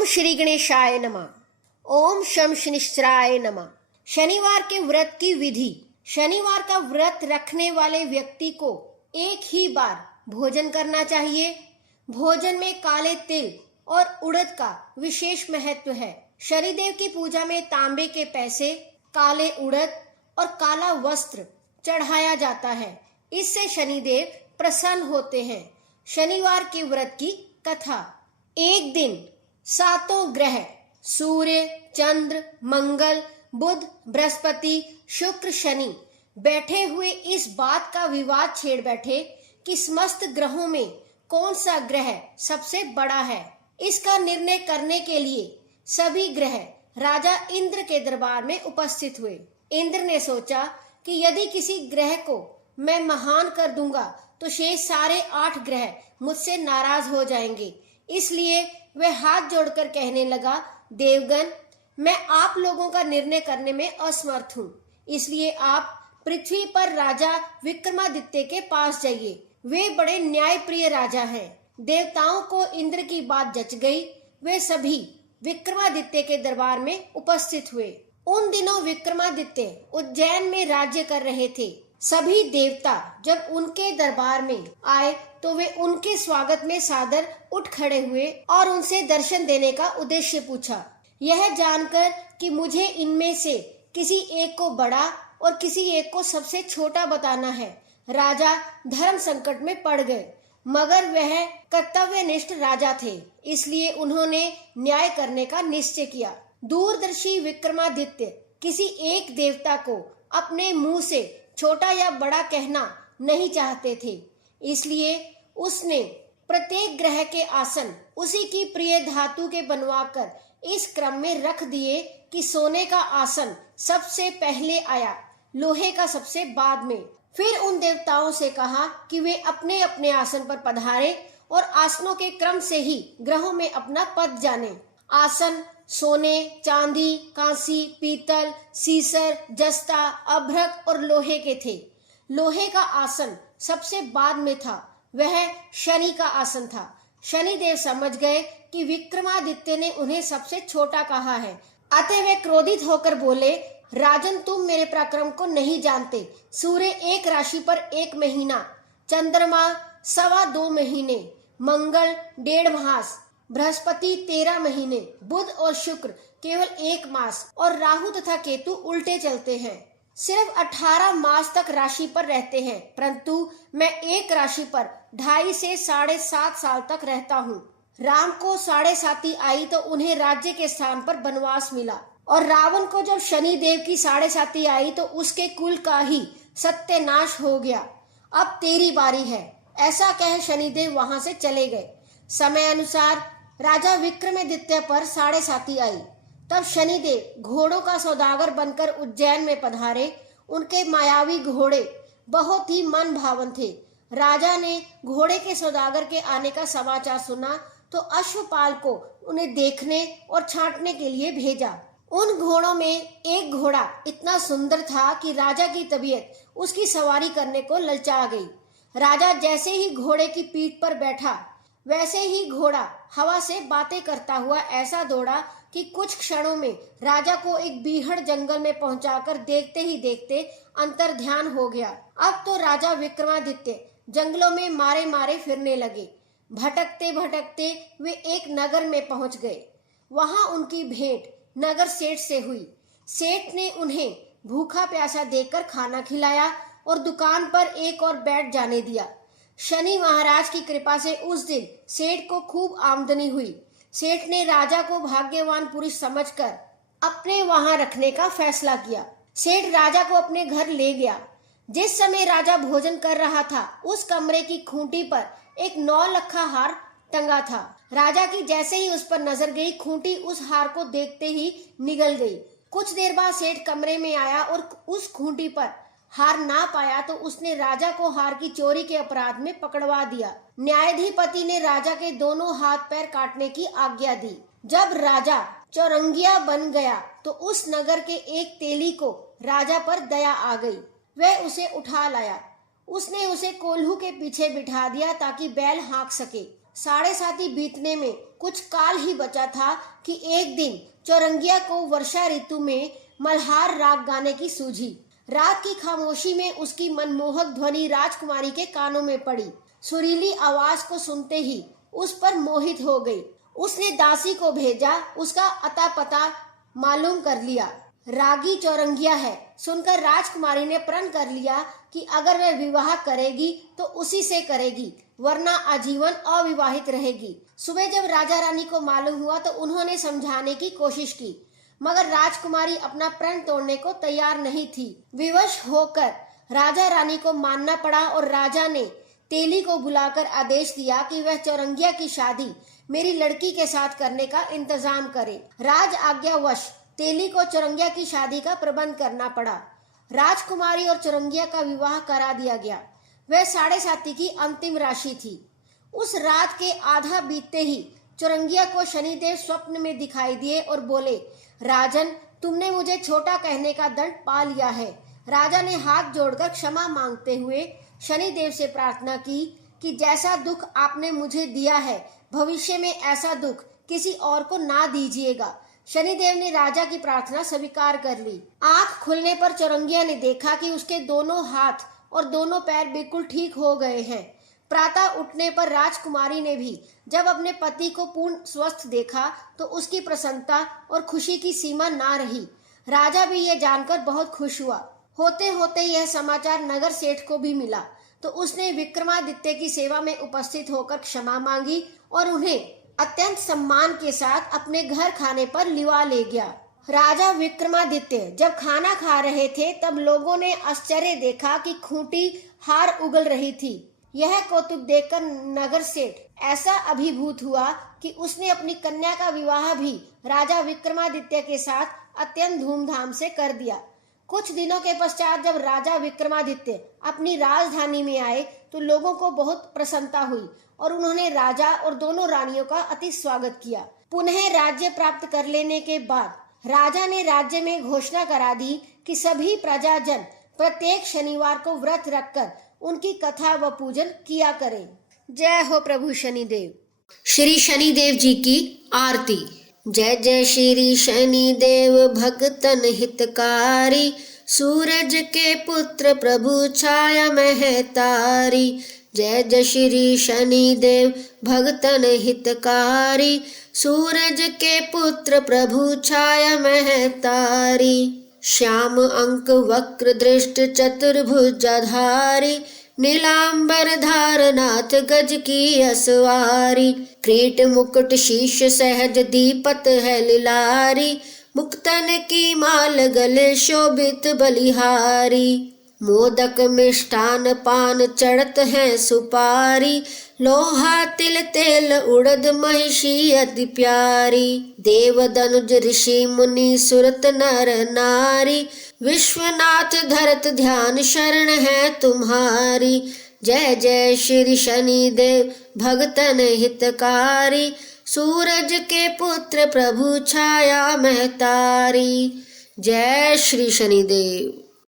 ओम श्री गणेशाय नमः। ओम शम शनिश्चराय नमः। शनिवार के व्रत की विधि। शनिवार का व्रत रखने वाले व्यक्ति को एक ही बार भोजन करना चाहिए। भोजन में काले तिल और उड़द का विशेष महत्व है। शनिदेव की पूजा में तांबे के पैसे, काले उड़द और काला वस्त्र चढ़ाया जाता है। इससे शनिदेव प्रसन्न होते हैं। शनिवार के व्रत की कथा। एक दिन सातों ग्रह सूर्य, चंद्र, मंगल, बुध, बृहस्पति, शुक्र, शनि बैठे हुए इस बात का विवाद छेड़ बैठे कि समस्त ग्रहों में कौन सा ग्रह सबसे बड़ा है। इसका निर्णय करने के लिए सभी ग्रह राजा इंद्र के दरबार में उपस्थित हुए। इंद्र ने सोचा कि यदि किसी ग्रह को मैं महान कर दूंगा तो शेष सारे 8 ग्रह मुझसे नाराज हो जाएंगे। इसलिए वह हाथ जोड़कर कहने लगा, देवगण, मैं आप लोगों का निर्णय करने में असमर्थ हूँ। इसलिए आप पृथ्वी पर राजा विक्रमादित्य के पास जाइए। वे बड़े न्यायप्रिय राजा हैं। देवताओं को इंद्र की बात जच गई। वे सभी विक्रमादित्य के दरबार में उपस्थित हुए। उन दिनों विक्रमादित्य उज्जैन में राज्य कर रहे थे। सभी देवता जब उनके दरबार में आए तो वे उनके स्वागत में सादर उठ खड़े हुए और उनसे दर्शन देने का उद्देश्य पूछा। यह जानकर कि मुझे इनमें से किसी एक को बड़ा और किसी एक को सबसे छोटा बताना है, राजा धर्म संकट में पड़ गए। मगर वह कर्तव्यनिष्ठ राजा थे, इसलिए उन्होंने न्याय करने का निश्चय किया। दूरदर्शी विक्रमादित्य किसी एक देवता को अपने मुंह से छोटा या बड़ा कहना नहीं चाहते थे। इसलिए उसने प्रत्येक ग्रह के आसन उसी की प्रिय धातु के बनवाकर इस क्रम में रख दिए कि सोने का आसन सबसे पहले आया, लोहे का सबसे बाद में। फिर उन देवताओं से कहा कि वे अपने अपने आसन पर पधारे और आसनों के क्रम से ही ग्रहों में अपना पद जाने। आसन सोने, चांदी, कांसी, पीतल, सीसर, जस्ता, अभ्रक और लोहे के थे। लोहे का आसन सबसे बाद में था, वह शनि का आसन था। शनिदेव समझ गए कि विक्रमादित्य ने उन्हें सबसे छोटा कहा है। अतः वे क्रोधित होकर बोले, राजन, तुम मेरे पराक्रम को नहीं जानते। सूर्य एक राशि पर 1 महीना, चंद्रमा 2.25 महीने, मंगल 1.5 मास, बृहस्पति 13 महीने, बुध और शुक्र केवल 1 मास और राहु तथा केतु उल्टे चलते हैं। सिर्फ 18 मास तक राशि पर रहते हैं, परंतु मैं एक राशि पर 2.5 से 7.5 साल तक रहता हूँ। राम को 7.5 आई तो उन्हें राज्य के स्थान पर वनवास मिला, और रावण को जब शनि देव की 7.5 आई तो उसके कुल का ही सत्यानाश हो गया। अब तेरी बारी है। ऐसा कह शनिदेव वहां से चले गए। समय अनुसार राजा विक्रमादित्य पर 7.5 आई। तब शनिदेव घोड़ों का सौदागर बनकर उज्जैन में पधारे। उनके मायावी घोड़े बहुत ही मन भावन थे। राजा ने घोड़े के सौदागर के आने का समाचार सुना तो अश्वपाल को उन्हें देखने और छांटने के लिए भेजा। उन घोड़ों में एक घोड़ा इतना सुंदर था कि राजा की तबीयत उसकी सवारी करने को ललचा गई। राजा जैसे ही घोड़े की पीठ पर बैठा, वैसे ही घोड़ा हवा से बातें करता हुआ ऐसा दौड़ा कि कुछ क्षणों में राजा को एक बीहड़ जंगल में पहुंचाकर देखते ही देखते अंतर्ध्यान हो गया। अब तो राजा विक्रमादित्य जंगलों में मारे मारे फिरने लगे। भटकते भटकते वे एक नगर में पहुंच गए। वहां उनकी भेंट नगर सेठ से हुई। सेठ ने उन्हें भूखा प्यासा देखकर खाना खिलाया और दुकान पर एक और बैठ जाने दिया। शनि महाराज की कृपा से उस दिन सेठ को खूब आमदनी हुई। सेठ ने राजा को भाग्यवान पुरुष समझकर अपने वहां रखने का फैसला किया। सेठ राजा को अपने घर ले गया। जिस समय राजा भोजन कर रहा था, उस कमरे की खूंटी पर एक 9 लखा हार टंगा था। राजा की जैसे ही उस पर नजर गई, खूंटी उस हार को देखते ही निगल गई। कुछ देर बाद सेठ कमरे में आया और उस खूंटी पर हार ना पाया तो उसने राजा को हार की चोरी के अपराध में पकड़वा दिया। न्यायाधिपति ने राजा के दोनों हाथ पैर काटने की आज्ञा दी। जब राजा चौरंगिया बन गया तो उस नगर के एक तेली को राजा पर दया आ गई। वह उसे उठा लाया। उसने उसे कोल्हू के पीछे बिठा दिया ताकि बैल हाँक सके। साढ़े बीतने में कुछ काल ही बचा था कि एक दिन चौरंगिया को वर्षा ऋतु में मल्हार राग गाने की सूझी। रात की खामोशी में उसकी मनमोहक ध्वनि राजकुमारी के कानों में पड़ी। सुरीली आवाज को सुनते ही उस पर मोहित हो गई। उसने दासी को भेजा, उसका अता पता मालूम कर लिया। रागी चौरंगिया है सुनकर राजकुमारी ने प्रण कर लिया कि अगर वह विवाह करेगी तो उसी से करेगी, वरना आजीवन अविवाहित रहेगी। सुबह जब राजा रानी को मालूम हुआ तो उन्होंने समझाने की कोशिश की, मगर राजकुमारी अपना प्रण तोड़ने को तैयार नहीं थी। विवश होकर राजा रानी को मानना पड़ा और राजा ने तेली को बुलाकर आदेश दिया कि वह चौरंगिया की शादी मेरी लड़की के साथ करने का इंतजाम करे। राज आज्ञावश तेली को चौरंगिया की शादी का प्रबंध करना पड़ा। राजकुमारी और चौरंगिया का विवाह करा दिया गया। वह 7.5 की अंतिम राशि थी। उस रात के आधा बीतते ही चौरंगिया को शनिदेव स्वप्न में दिखाई दिए और बोले, राजन, तुमने मुझे छोटा कहने का दंड पा लिया है। राजा ने हाथ जोड़कर क्षमा मांगते हुए शनिदेव से प्रार्थना की कि जैसा दुख आपने मुझे दिया है, भविष्य में ऐसा दुख किसी और को ना दीजिएगा। शनिदेव ने राजा की प्रार्थना स्वीकार कर ली। आंख खुलने पर चौरंगिया ने देखा कि उसके दोनों हाथ और दोनों पैर बिल्कुल ठीक हो गए हैं। प्रातः उठने पर राजकुमारी ने भी जब अपने पति को पूर्ण स्वस्थ देखा तो उसकी प्रसन्नता और खुशी की सीमा ना रही। राजा भी यह जानकर बहुत खुश हुआ। होते होते यह समाचार नगर सेठ को भी मिला तो उसने विक्रमादित्य की सेवा में उपस्थित होकर क्षमा मांगी और उन्हें अत्यंत सम्मान के साथ अपने घर खाने पर लिवा ले गया। राजा विक्रमादित्य जब खाना खा रहे थे तब लोगों ने आश्चर्य देखा कि खूंटी हार उगल रही थी। यह कौतुक देखकर नगर सेठ ऐसा अभिभूत हुआ कि उसने अपनी कन्या का विवाह भी राजा विक्रमादित्य के साथ अत्यंत धूमधाम से कर दिया। कुछ दिनों के पश्चात जब राजा विक्रमादित्य अपनी राजधानी में आए तो लोगों को बहुत प्रसन्नता हुई और उन्होंने राजा और दोनों रानियों का अति स्वागत किया। पुनः राज्य प्राप्त कर लेने के बाद राजा ने राज्य में घोषणा करा दी कि सभी प्रजाजन प्रत्येक शनिवार को व्रत रखकर उनकी कथा व पूजन किया करें। जय हो प्रभु शनिदेव। श्री शनिदेव जी की आरती। जय जय श्री शनिदेव भक्तन हितकारी, सूरज के पुत्र प्रभु छाया महतारी। जय जय श्री शनिदेव भक्तन हितकारी, सूरज के पुत्र प्रभु छाया महतारी। श्याम अंक वक्र दृष्ट चतुर्भुजाधारी, नीलांबर धारनाथ गज की असवारी। क्रीट मुकुट शीश सहज दीपत है लिलारी, मुक्तन की माल गले शोभित बलिहारी। मोदक मिष्ठान पान चढ़त है सुपारी, लोहा तिल तेल उड़द महिषी अति प्यारी। देव दनुज ऋषि मुनि सुरत नर नारी, विश्वनाथ धरत ध्यान शरण है तुम्हारी। जय जय श्री शनिदेव भक्तन हितकारी, सूरज के पुत्र प्रभु छाया महतारी। जय श्री शनिदेव।